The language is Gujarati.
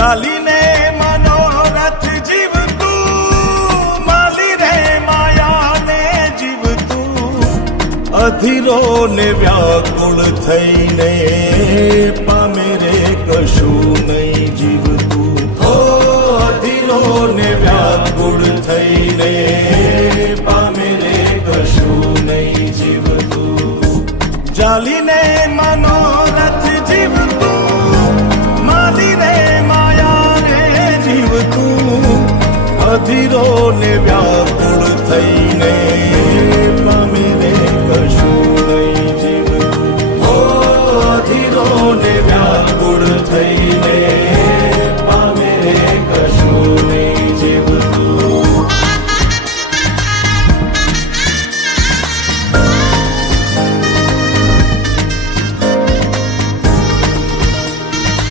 ચાલીને મનોરથ જીવતું, માલી રે માયાને જીવતું, અધીરો ને વ્યાકુળ થઈને પામે રે કશું નહીં જીવતું. ઓ અધીરો ને વ્યાકુળ થઈને પામે રે કશું નહીં જીવતું. ચાલીને મનોરથ જીવતું, માલી રે માયા ને જીવતું, અધીરો ને